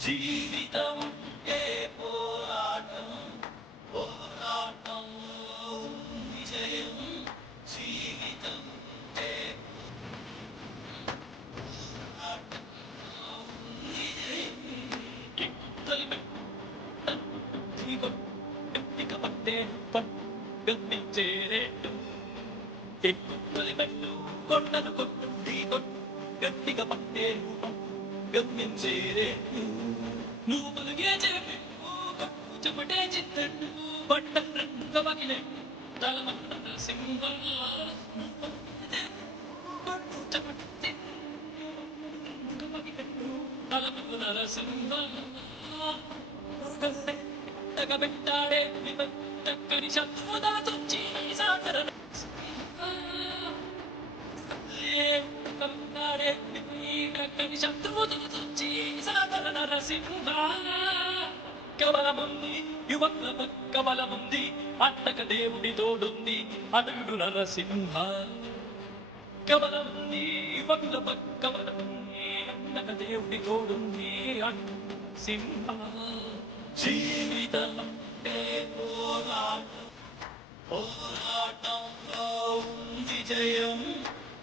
జీవితం ఏ పోరాటం పోరాటంలో విజయం జీవితం ఏ పోరాటంలో విజయం గట్టిగా పట్టే గమ్మించేరే ఎక్కువలిపెట్టు కొండను కొట్టు కొట్టు గట్టిగా పట్టే గమ్మించేరే నువ్వు పలుగే చెప్పు కొట్టు చెమటే చిత్తట్టు పట్ట రంగ పగిలే తలమంట సింహం కొట్టు చెమటే తలమంట నరసింహం తగబెట్టాడే చక్కని శత్రుదా తుచ్చి సాటర చక్కని శత్రువుతో తుచ్చి సాటర నరసింహ కబలముంది యువకుల కబలముంది అట్టక దేవుడి తోడుంది అడుగుడు నరసింహ కబలముంది యువకుల కబలముంది అట్టక దేవుడి తోడుంది సింహ జీవితం పోరాటంలో విజయం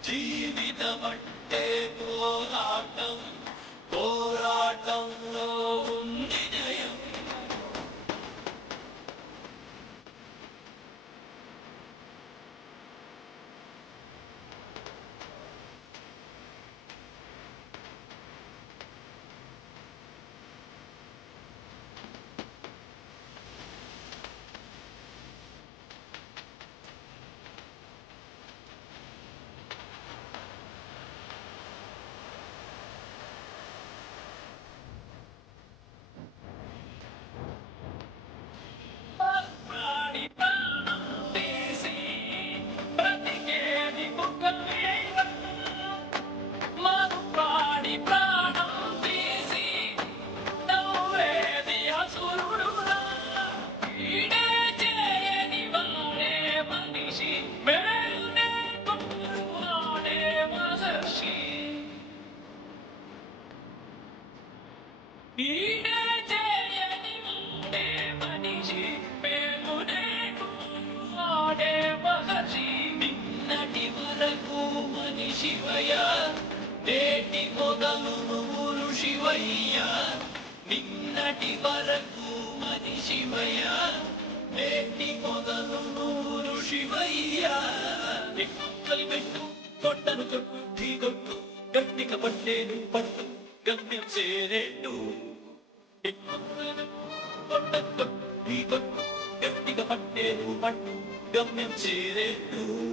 జీవితం అంటే పోరాటం పోరాటంలో విజయం శివయ్య నేటి మొదలు నువ్వు శివయ్య నిన్నటి వరకు మని శివయ్య నేటి మొదలు నువ్వు శివయ్య కలిపెట్టు కొట్టను కొట్టు ఢీ కొట్టు గట్టిగా పట్టేను పట్టు గమ్యం చేరేటు కొట్టను కొట్టు ఢీ కొట్టు గట్టిగా పట్టేను పట్టు గమ్యం చేరేటు